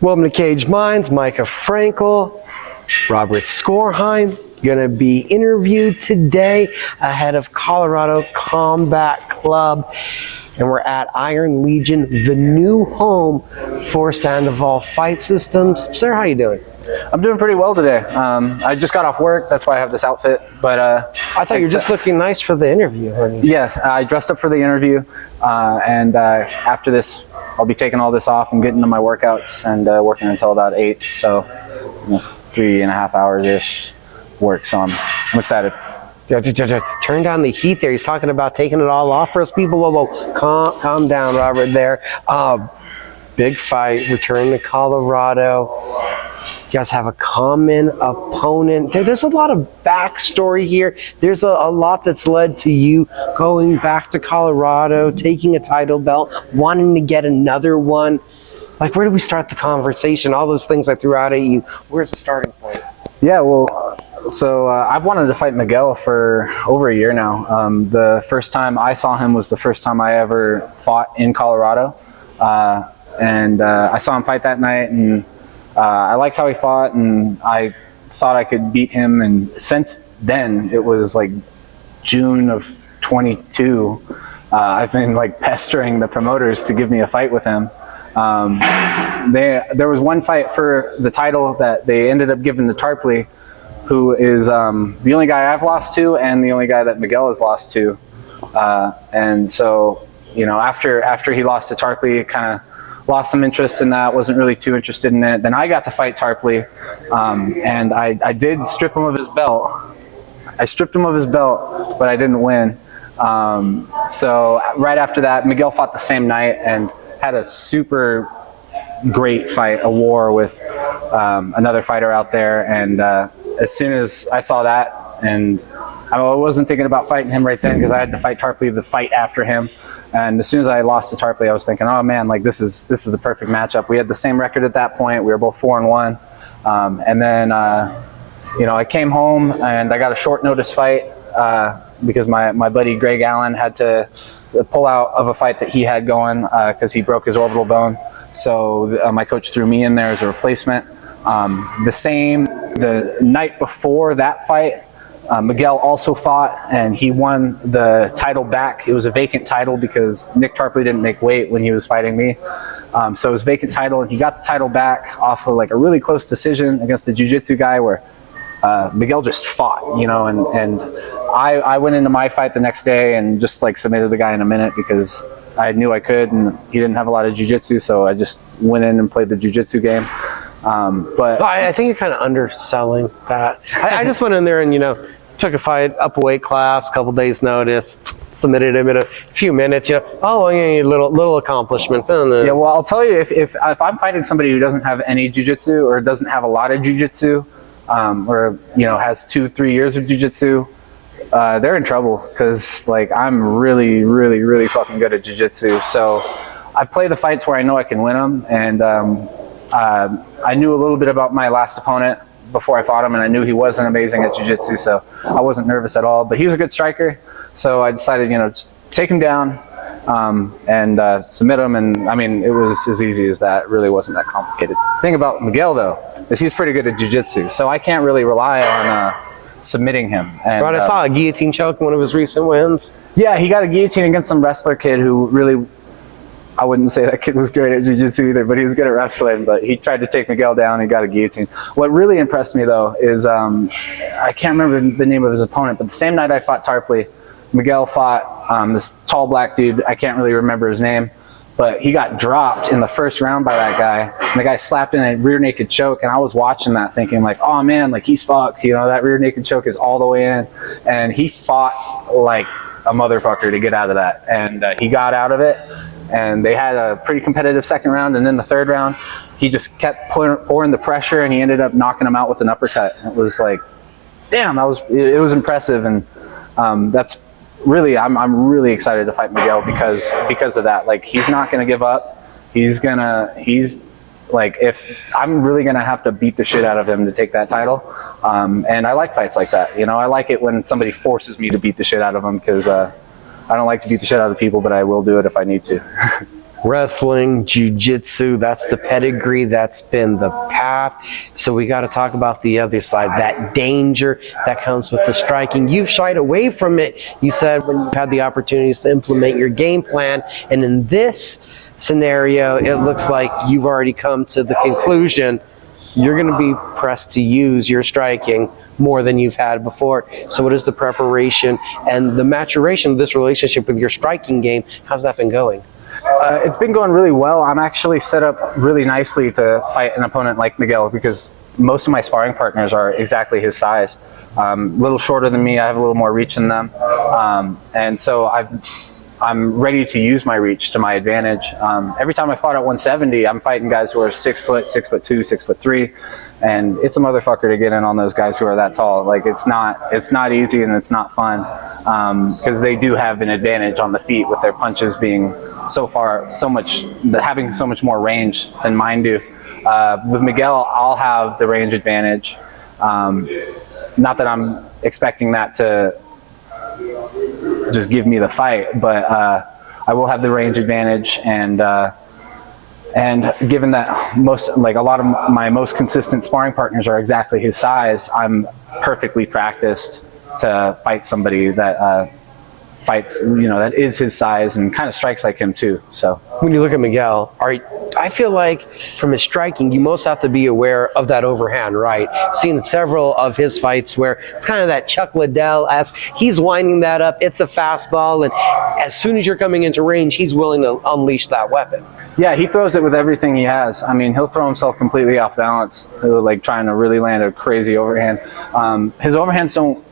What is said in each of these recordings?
Welcome to Cage Minds. Micah Frankel, Robert Skorheim, going to be interviewed today ahead of Colorado Combat Club. And we're at Iron Legion, the new home for Sandoval Fight Systems. Sir, how you doing? I'm doing pretty well today. I just got off work, that's why I have this outfit. But I thought you were just looking nice for the interview, honey. Yes, I dressed up for the interview, and after this, I'll be taking all this off and getting to my workouts and working until about 8. So, 3.5 hours-ish work. So I'm excited. Turn down the heat there. He's talking about taking it all off for us people. Whoa. Calm down, Robert, there. Big fight, return to Colorado. You guys have a common opponent. There's a lot of backstory here. There's a lot that's led to you going back to Colorado, taking a title belt, wanting to get another one. Like, where do we start the conversation? All those things I threw out at you. Where's the starting point? Yeah, well, so I've wanted to fight Miguel for over a year now. The first time I saw him was the first time I ever fought in Colorado. And I saw him fight that night, and I liked how he fought, and I thought I could beat him. And since then, it was like June of 22, I've been like pestering the promoters to give me a fight with him. There was one fight for the title that they ended up giving to Tarpley, who is the only guy I've lost to and the only guy that Miguel has lost to. And so, after he lost to Tarpley, kind of lost some interest in that, wasn't really too interested in it. Then I got to fight Tarpley, and I did strip him of his belt. I stripped him of his belt, but I didn't win. So right after that, Miguel fought the same night and had a super great fight, a war with another fighter out there. And as soon as I saw that, and I wasn't thinking about fighting him right then because I had to fight Tarpley the fight after him. And as soon as I lost to Tarpley, I was thinking, oh man, like this is the perfect matchup. We had the same record at that point. We were both 4-1. And then, I came home and I got a short notice fight because my buddy Greg Allen had to pull out of a fight that he had going because he broke his orbital bone. So my coach threw me in there as a replacement. The night before that fight, Miguel also fought, and he won the title back. It was a vacant title because Nick Tarpley didn't make weight when he was fighting me. So it was a vacant title, and he got the title back off of like a really close decision against the jiu-jitsu guy where Miguel just fought, and I went into my fight the next day and just like submitted the guy in a minute because I knew I could, and he didn't have a lot of jiu-jitsu, so I just went in and played the jiu-jitsu game. But I think you're kind of underselling that. I just went in there and, took a fight up a weight class, couple days notice, submitted him in a few minutes, little accomplishment. Yeah, well, I'll tell you, if I'm fighting somebody who doesn't have any jiu-jitsu or doesn't have a lot of jiu-jitsu, or, has 2-3 years of jiu-jitsu, they're in trouble because, like, I'm really, really, really fucking good at jiu-jitsu. So I play the fights where I know I can win them, and I knew a little bit about my last opponent before I fought him, and I knew he wasn't amazing at jiu-jitsu, so I wasn't nervous at all. But he was a good striker, so I decided, just take him down and submit him. And I mean, it was as easy as that. It really wasn't that complicated. The thing about Miguel, though, is he's pretty good at jiu-jitsu, so I can't really rely on submitting him. And, right, I saw a guillotine choke in one of his recent wins. Yeah, he got a guillotine against some wrestler kid who really, I wouldn't say that kid was great at jiu-jitsu either, but he was good at wrestling. But he tried to take Miguel down and got a guillotine. What really impressed me, though, is I can't remember the name of his opponent, but the same night I fought Tarpley, Miguel fought this tall black dude. I can't really remember his name, but he got dropped in the first round by that guy. And the guy slapped in a rear naked choke, and I was watching that thinking, like, oh, man, like, he's fucked. That rear naked choke is all the way in. And he fought like a motherfucker to get out of that. And he got out of it. And they had a pretty competitive second round, and then the third round, he just kept pouring the pressure, and he ended up knocking him out with an uppercut. It was like, damn, it was impressive, and that's really, I'm really excited to fight Miguel because of that. Like, he's not gonna give up. He's like, if I'm really gonna have to beat the shit out of him to take that title, and I like fights like that. I like it when somebody forces me to beat the shit out of them because. I don't like to beat the shit out of people, but I will do it if I need to. wrestling, jiu-jitsu, that's the pedigree, that's been the path. So we got to talk about the other side, that danger that comes with the striking. You've shied away from it, you said, when you've had the opportunities to implement your game plan. And in this scenario, it looks like you've already come to the conclusion you're going to be pressed to use your striking more than you've had before. So what is the preparation and the maturation of this relationship with your striking game? How's that been going? It's been going really well. I'm actually set up really nicely to fight an opponent like Miguel because most of my sparring partners are exactly his size. A little shorter than me, I have a little more reach than them. And so I'm ready to use my reach to my advantage. Every time I fought at 170, I'm fighting guys who are 6 foot, 6'2", 6'3", and it's a motherfucker to get in on those guys who are that tall. Like it's not easy and it's not fun because they do have an advantage on the feet with their punches being having so much more range than mine do. With Miguel, I'll have the range advantage. Not that I'm expecting that to just give me the fight, but I will have the range advantage, and given that a lot of my most consistent sparring partners are exactly his size, I'm perfectly practiced to fight somebody that fights, that is his size and kind of strikes like him too. So when you look at Miguel, I feel like from his striking, you most have to be aware of that overhand, right? Seen several of his fights where it's kind of that Chuck Liddell-esque. He's winding that up. It's a fastball, and as soon as you're coming into range, he's willing to unleash that weapon. Yeah, he throws it with everything he has. I mean, he'll throw himself completely off balance, like trying to really land a crazy overhand. His overhands don't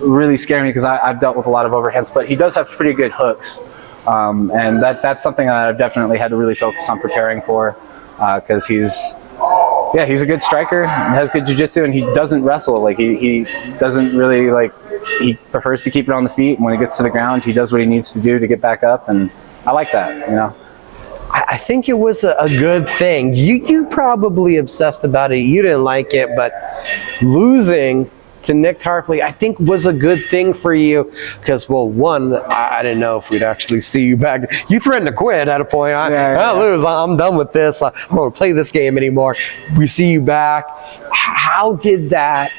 really scare me because I've dealt with a lot of overhands, but he does have pretty good hooks. And that's something that I've definitely had to really focus on preparing for because he's a good striker, has good jiu-jitsu, and he doesn't wrestle. Like he doesn't really he prefers to keep it on the feet, and when he gets to the ground, he does what he needs to do to get back up, and I like that, I think it was a good thing. You probably obsessed about it. You didn't like it, but losing to Nick Tarpley, I think was a good thing for you because, well, one, I didn't know if we'd actually see you back. You threatened to quit at a point. I lose. I'm done with this. I don't want to play this game anymore. We see you back. How did that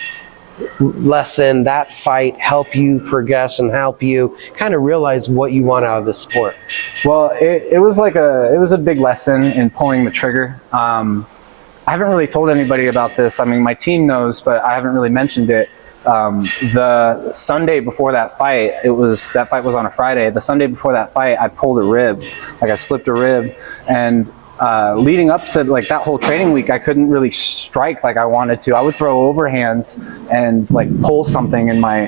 lesson, that fight, help you progress and help you kind of realize what you want out of this sport? Well, it was a big lesson in pulling the trigger. I haven't really told anybody about this. I mean, my team knows, but I haven't really mentioned it. The Sunday before that fight, that fight was on a Friday. The Sunday before that fight, I pulled a rib, I slipped a rib, and leading up to that whole training week, I couldn't really strike like I wanted to. I would throw overhands and pull something in my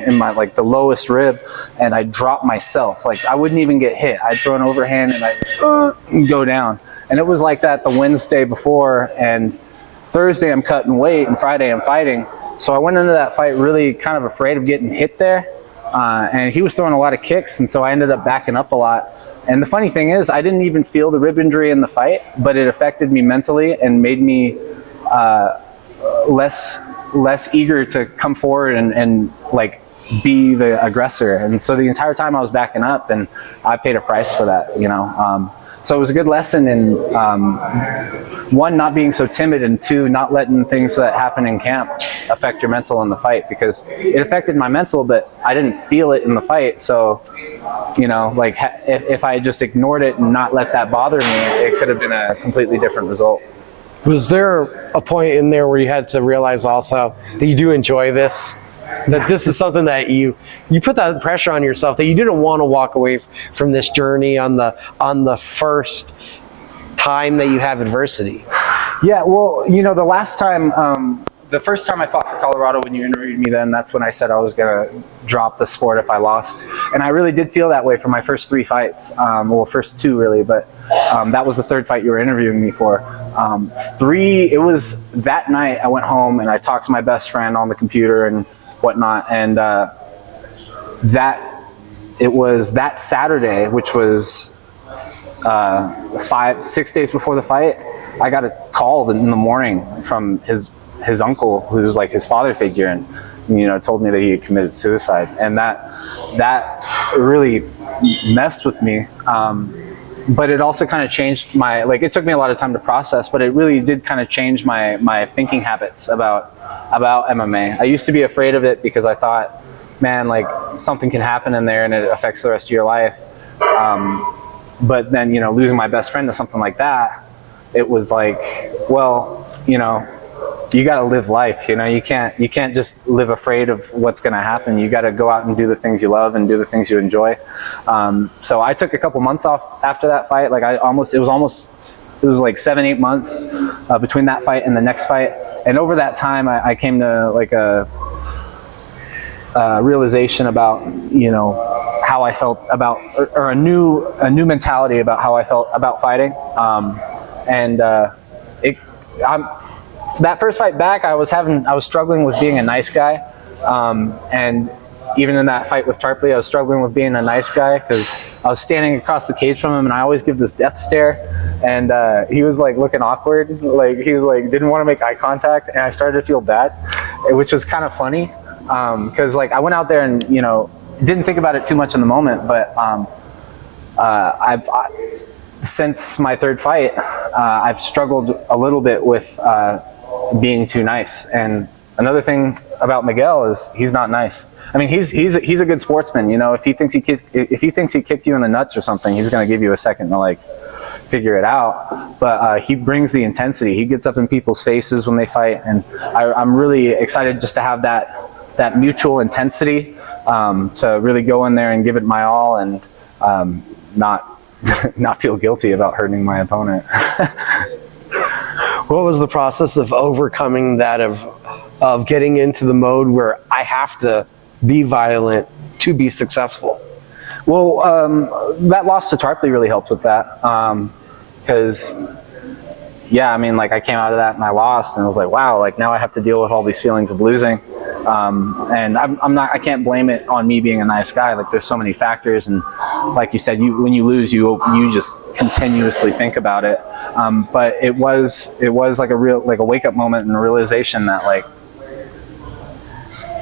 the lowest rib, and I'd drop myself. I wouldn't even get hit. I'd throw an overhand and I'd go down. And it was like that the Wednesday before, and Thursday I'm cutting weight, and Friday I'm fighting. So I went into that fight really kind of afraid of getting hit there. And he was throwing a lot of kicks, and so I ended up backing up a lot. And the funny thing is, I didn't even feel the rib injury in the fight, but it affected me mentally and made me less eager to come forward and be the aggressor. And so the entire time I was backing up, and I paid a price for that, So it was a good lesson in, one, not being so timid, and two, not letting things that happen in camp affect your mental in the fight, because it affected my mental, but I didn't feel it in the fight. So, if I just ignored it and not let that bother me, it could have been a completely different result. Was there a point in there where you had to realize also that you do enjoy this? That this is something that you put that pressure on yourself, that you didn't want to walk away from this journey on the first time that you have adversity? Yeah, well, the first time I fought for Colorado, when you interviewed me then, that's when I said I was going to drop the sport if I lost. And I really did feel that way for my first 3 fights. First 2 really, but that was the 3rd fight you were interviewing me for. It was that night I went home and I talked to my best friend on the computer and whatnot, and it was that Saturday, which was 5-6 days before the fight. I got a call in the morning from his uncle, who's his father figure, and told me that he had committed suicide, and that really messed with me. but it also kind of changed my, like, it took me a lot of time to process, but it really did kind of change my thinking habits about MMA. I used to be afraid of it because I thought, man, like, something can happen in there and it affects the rest of your life. But then, you know, losing my best friend to something like that, it was like, well, you know, you got to live life. You know, you can't just live afraid of what's going to happen. You got to go out and do the things you love and do the things you enjoy. So I took a couple months off after that fight. Like, it was like 7-8 months between that fight and the next fight. And over that time, I came to like a realization about, you know, how I felt about, or a new mentality about how I felt about fighting. That first fight back, I was struggling with being a nice guy. And even in that fight with Tarpley, I was struggling with being a nice guy because I was standing across the cage from him and I always give this death stare. And he was like looking awkward. Like, he was like, didn't want to make eye contact. And I started to feel bad, which was kind of funny. Cause like I went out there and, you know, didn't think about it too much in the moment, but since my third fight, I've struggled a little bit with being too nice. And another thing about Miguel is he's not nice. I mean, he's a good sportsman. You know, if he thinks he kicked you in the nuts or something, he's going to give you a second to like figure it out. But he brings the intensity. He gets up in people's faces when they fight, and I'm really excited just to have that mutual intensity to really go in there and give it my all and not feel guilty about hurting my opponent. What was the process of overcoming that, of getting into the mode where I have to be violent to be successful? Well, that loss to Tarpley really helped with that. Because, yeah, I mean, like, I came out of that and I lost, and I was like, wow, like, now I have to deal with all these feelings of losing. And I can't blame it on me being a nice guy. Like, there's so many factors, and like you said, when you lose, you just continuously think about it. But it was like a wake up moment and a realization that, like,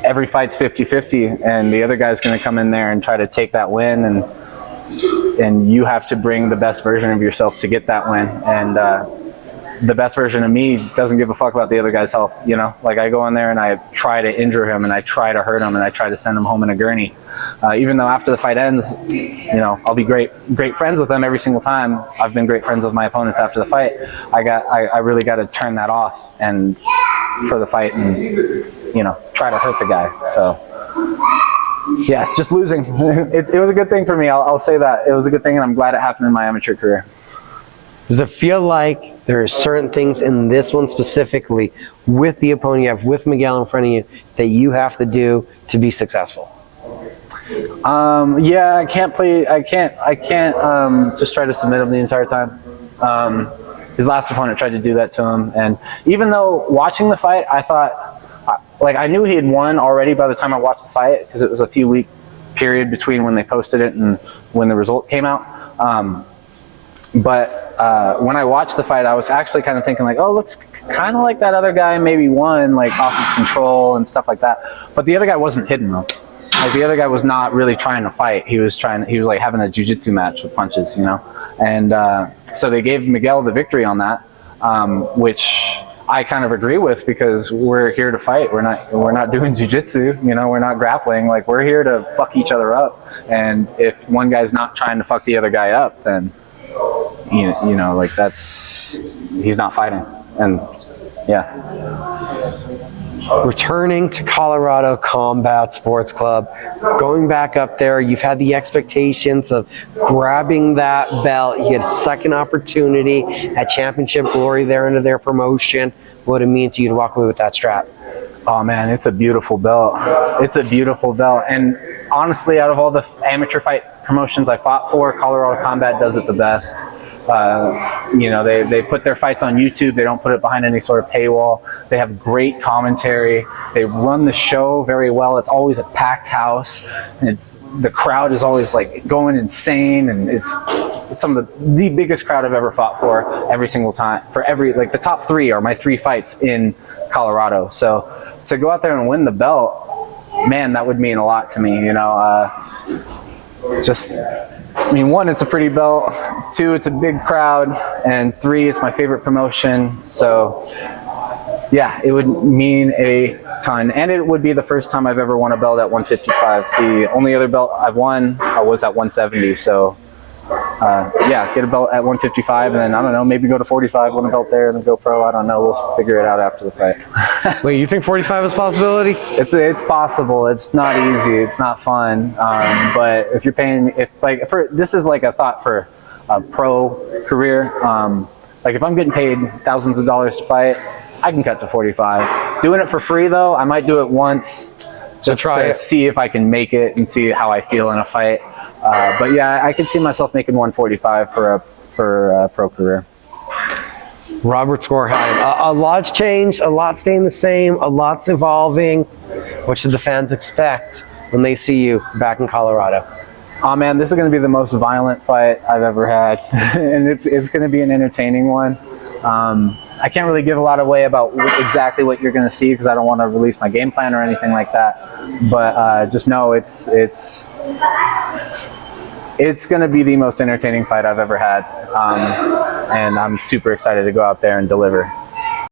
every fight's 50-50, and the other guy's going to come in there and try to take that win, and you have to bring the best version of yourself to get that win. And the best version of me doesn't give a fuck about the other guy's health, you know? Like, I go in there and I try to injure him and I try to hurt him and I try to send him home in a gurney. Even though after the fight ends, you know, I'll be great friends with them every single time. I've been great friends with my opponents after the fight. I really got to turn that off and for the fight and, you know, try to hurt the guy. So, yeah, just losing. It was a good thing for me. I'll say that. It was a good thing, and I'm glad it happened in my amateur career. Does it feel like there are certain things in this one specifically with the opponent you have, with Miguel in front of you, that you have to do to be successful? Yeah, I can't just try to submit him the entire time. His last opponent tried to do that to him, and even though watching the fight, I thought, like, I knew he had won already by the time I watched the fight, because it was a few week period between when they posted it and when the result came out. But when I watched the fight, I was actually kind of thinking, like, oh, looks kind of like that other guy maybe won, like, off of control and stuff like that. But the other guy wasn't hitting them. Like, the other guy was not really trying to fight. He was like having a jiu-jitsu match with punches, you know? And so they gave Miguel the victory on that, which I kind of agree with, because we're here to fight. We're not doing jiu-jitsu, you know, we're not grappling. Like, we're here to fuck each other up. And if one guy's not trying to fuck the other guy up, then you know, like, he's not fighting. And yeah. Returning to Colorado Combat Sports Club, going back up there, you've had the expectations of grabbing that belt. You had a second opportunity at Championship Glory there into their promotion. What it means to you to walk away with that strap? Oh man, it's a beautiful belt. It's a beautiful belt. And honestly, out of all the amateur fight promotions I fought for, Colorado Combat does it the best. You know, they put their fights on YouTube. They don't put it behind any sort of paywall. They have great commentary. They run the show very well. It's always a packed house. The crowd is always like going insane, and it's some of the biggest crowd I've ever fought for every single time. Like, the top 3 are my 3 fights in Colorado. So to go out there and win the belt, man, that would mean a lot to me. You know, just I mean, one, it's a pretty belt. Two, it's a big crowd. And three, it's my favorite promotion. So, yeah, it would mean a ton. And it would be the first time I've ever won a belt at 155. The only other belt I've won was at 170. So, yeah, get a belt at 155, and then, I don't know, maybe go to 45, win a belt there, and then go pro. I don't know. We'll figure it out after the fight. Wait, you think 45 is a possibility? It's possible. It's not easy. It's not fun. But if you're paying, this is like a thought for a pro career. Like if I'm getting paid thousands of dollars to fight, I can cut to 45. Doing it for free though, I might do it once just to see if I can make it and see how I feel in a fight. But yeah, I could see myself making 145 for a pro career. Robert Skorheim. A lot's changed, a lot's staying the same, a lot's evolving. What should the fans expect when they see you back in Colorado? Oh man, this is going to be the most violent fight I've ever had, and it's going to be an entertaining one. I can't really give a lot away about exactly what you're going to see because I don't want to release my game plan or anything like that. But just know it's going to be the most entertaining fight I've ever had, and I'm super excited to go out there and deliver.